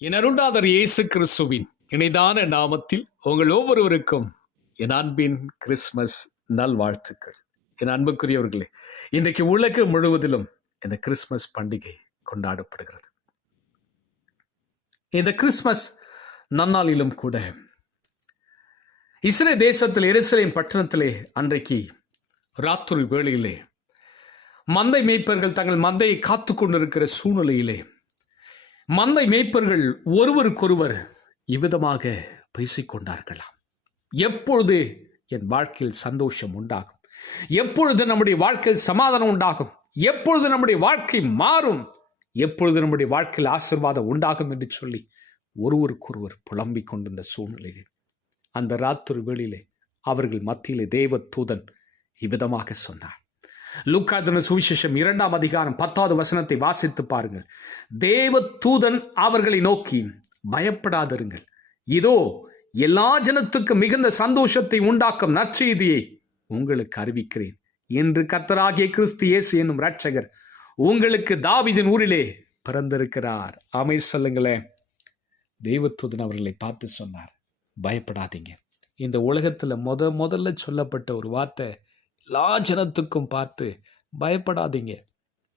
என் அருள்நாதர் இயேசு கிறிஸ்துவின் இணைதான நாமத்தில் உங்கள் ஒவ்வொருவருக்கும் என் அன்பின் கிறிஸ்மஸ் நல்வாழ்த்துக்கள். என் அன்புக்குரியவர்களே, இன்றைக்கு உலகம் முழுவதிலும் இந்த கிறிஸ்மஸ் பண்டிகை கொண்டாடப்படுகிறது. இந்த கிறிஸ்மஸ் நன்னாளிலும் கூட இஸ்ரேல் தேசத்தில் எருசலேம் பட்டணத்திலே அன்றைக்கு ராத்திரி வேளையிலே மந்தை மேய்ப்பர்கள் தங்கள் மந்தையை காத்து கொண்டிருக்கிற சூழ்நிலையிலே மந்தை மேய்ப்பர்கள் ஒருவருக்கொருவர் இவ்விதமாக பேசிக்கொண்டார்களாம். எப்பொழுது என் வாழ்க்கையில் சந்தோஷம் உண்டாகும், எப்பொழுது நம்முடைய வாழ்க்கையில் சமாதானம் உண்டாகும், எப்பொழுது நம்முடைய வாழ்க்கை மாறும், எப்பொழுது நம்முடைய வாழ்க்கையில் ஆசீர்வாதம் உண்டாகும் என்று சொல்லி ஒருவருக்கொருவர் புலம்பிக் கொண்டிருந்த சூழ்நிலையில் அந்த ராத்திரி வேளையிலே அவர்கள் மத்தியிலே தேவ தூதன் இவ்விதமாக சொன்னார். லூக்கா எழுதின சுவிசேஷம் 2ஆம் அதிகாரம் 10வது வசனத்தை வாசித்து பாருங்கள். தேவ தூதன் அவர்களை நோக்கி, பயப்படாதிருங்கள், இதோ எல்லா ஜனத்துக்கு மிகுந்த சந்தோஷத்தை உண்டாக்கும் நற்செய்தியை உங்களுக்கு அறிவிக்கிறேன். இன்று கர்த்தராகிய கிறிஸ்து இயேசு என்னும் இரட்சகர் உங்களுக்கு தாவீதின் ஊரிலே பிறந்திருக்கிறார். ஆமென் சொல்லுங்களேன். தேவதூதன் அவர்களை பார்த்து சொன்னார், பயப்படாதீங்க. இந்த உலகத்தில் முதல்ல சொல்லப்பட்ட ஒரு வார்த்தை எல்லா ஜனத்துக்கும் பார்த்து, பயப்படாதீங்க,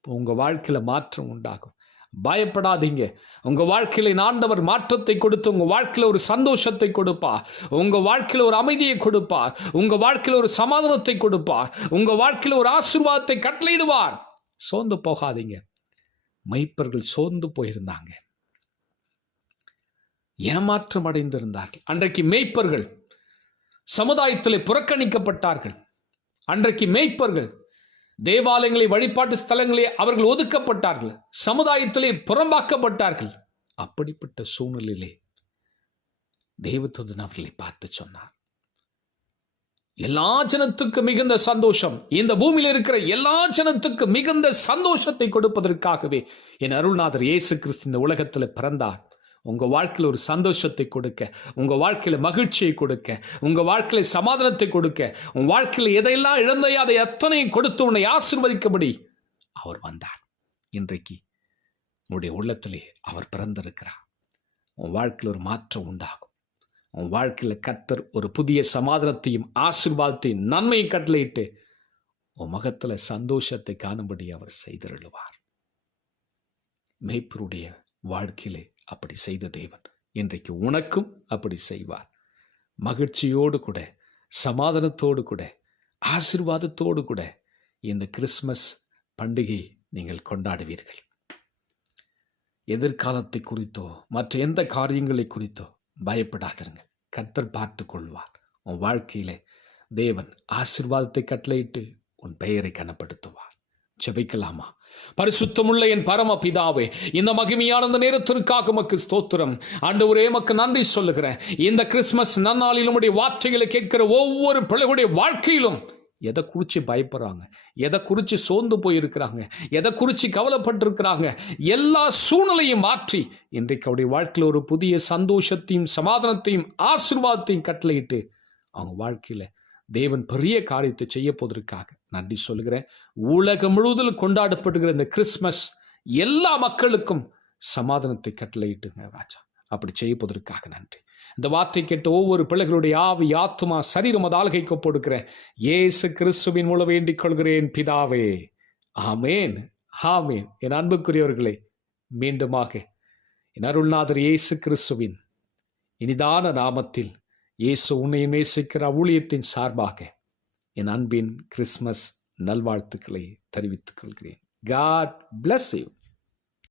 உங்கள் வாழ்க்கையில் மாற்றம் உண்டாகும். பயப்படாதீங்க, உங்கள் வாழ்க்கையில் ஆண்டவர் மாற்றத்தை கொடுத்து உங்கள் வாழ்க்கையில் ஒரு சந்தோஷத்தை கொடுப்பார், உங்கள் வாழ்க்கையில் ஒரு அமைதியை கொடுப்பார், உங்கள் வாழ்க்கையில் ஒரு சமாதானத்தை கொடுப்பார், உங்கள் வாழ்க்கையில் ஒரு ஆசீர்வாதத்தை கட்டளையிடுவார். சோர்ந்து போகாதீங்க. மெய்ப்பர்கள் சோர்ந்து போயிருந்தாங்க, ஏமாற்றம் அடைந்திருந்தார்கள். அன்றைக்கு மெய்ப்பர்கள் சமுதாயத்திலே புறக்கணிக்கப்பட்டார்கள். அன்றைக்கு மேய்ப்பர்கள் தேவாலயங்களை, வழிபாட்டு ஸ்தலங்களே அவர்கள் ஒதுக்கப்பட்டார்கள், சமுதாயத்திலே புறம்பாக்கப்பட்டார்கள். அப்படிப்பட்ட சூழ்நிலையிலே தேவதூதன் அவர்களை பார்த்து சொன்னார், எல்லா ஜனத்துக்கு மிகுந்த சந்தோஷம், இந்த பூமியில் இருக்கிற எல்லா ஜனத்துக்கு மிகுந்த சந்தோஷத்தை கொடுப்பதற்காகவே என் அருள்நாதர் இயேசு கிறிஸ்து இந்த உலகத்தில் பிறந்தார். உங்கள் வாழ்க்கையில் ஒரு சந்தோஷத்தை கொடுக்க, உங்கள் வாழ்க்கையில் மகிழ்ச்சியை கொடுக்க, உங்கள் வாழ்க்கையில் சமாதானத்தை கொடுக்க, உங்கள் வாழ்க்கையில் எதையெல்லாம் இழந்தையோ அதை அத்தனையும் கொடுத்து உன்னை ஆசீர்வதிக்கும்படி அவர் வந்தார். இன்றைக்கு உன்னுடைய உள்ளத்திலே அவர் பிறந்திருக்கிறார். உன் வாழ்க்கையில் ஒரு மாற்றம் உண்டாகும். உன் வாழ்க்கையில் கர்த்தர் ஒரு புதிய சமாதானத்தையும் ஆசீர்வாதத்தையும் நன்மையை கட்டளையிட்டு உன் முகத்தில் சந்தோஷத்தை காணும்படி அவர் செய்திருள்வார். மேய்ப்பருடைய வாழ்க்கையிலே அப்படி செய்த தேவன் இன்றைக்கு உனக்கும் அப்படி செய்வார். மகிழ்ச்சியோடு கூட, சமாதானத்தோடு கூட, ஆசீர்வாதத்தோடு கூட இந்த கிறிஸ்மஸ் பண்டிகை நீங்கள் கொண்டாடுவீர்கள். எதிர்காலத்தை குறித்தோ மற்ற எந்த காரியங்களை குறித்தோ பயப்படாதீர்கள். கர்த்தர் பார்த்து கொள்வார். உன் வாழ்க்கையிலே தேவன் ஆசீர்வாதத்தை கட்டளையிட்டு உன் பெயரை கனப்படுத்துவார். ஜெபிக்கலாமா? பரிசுத்தமுள்ள என் பரம பிதாவே, இந்த மகிமையான இந்த நேரத்திற்காக உமக்கு ஸ்தோத்திரம். ஆண்டவரே, உமக்கு நன்றி சொல்லுகிறேன். இந்த கிறிஸ்மஸ் நன்னாளில் உம்முடைய வார்த்தைகளை கேட்கிற ஒவ்வொரு பிள்ளைகளுடைய வாழ்க்கையிலும் எதை குறித்து பயப்படுறாங்க, எதை குறித்து சோர்ந்து போயிருக்கிறாங்க, எதை குறித்து கவலைப்பட்டிருக்கிறாங்க, எல்லா சூழ்நிலையும் மாற்றி இன்றைக்கு அவருடைய வாழ்க்கையில் ஒரு புதிய சந்தோஷத்தையும் சமாதானத்தையும் ஆசீர்வாதத்தையும் கட்டளையிட்டு அவங்க வாழ்க்கையில் தேவன் பெரிய காரியத்தை செய்ய போவதற்காக நன்றி சொல்கிறேன். உலகம் முழுவதும் கொண்டாடப்படுகிற இந்த கிறிஸ்மஸ் எல்லா மக்களுக்கும் சமாதானத்தை கட்டளையிட்டுங்க ராஜா. அப்படி செய்ய போவதற்காக நன்றி. இந்த வார்த்தை கேட்ட ஒவ்வொரு பிள்ளைகளுடைய ஆவி, ஆத்துமா, சரீரம் அது ஆள்கைக்கு ஒப்படுக்கிறேன். இயேசு கிறிஸ்துவின் மூலம் வேண்டிக் கொள்கிறேன் பிதாவே. ஆமேன், ஆமேன். என் அன்புக்குரியவர்களே, மீண்டுமாக என் அருள்நாதர் இயேசு கிறிஸ்துவின் இனிதான நாமத்தில் இயேசு உன்னை நேசிக்கிற ஊழியத்தின் சார்பாக என் அன்பின் கிறிஸ்மஸ் நல்வாழ்த்துக்களை தெரிவித்துக் கொள்கிறேன். God bless you.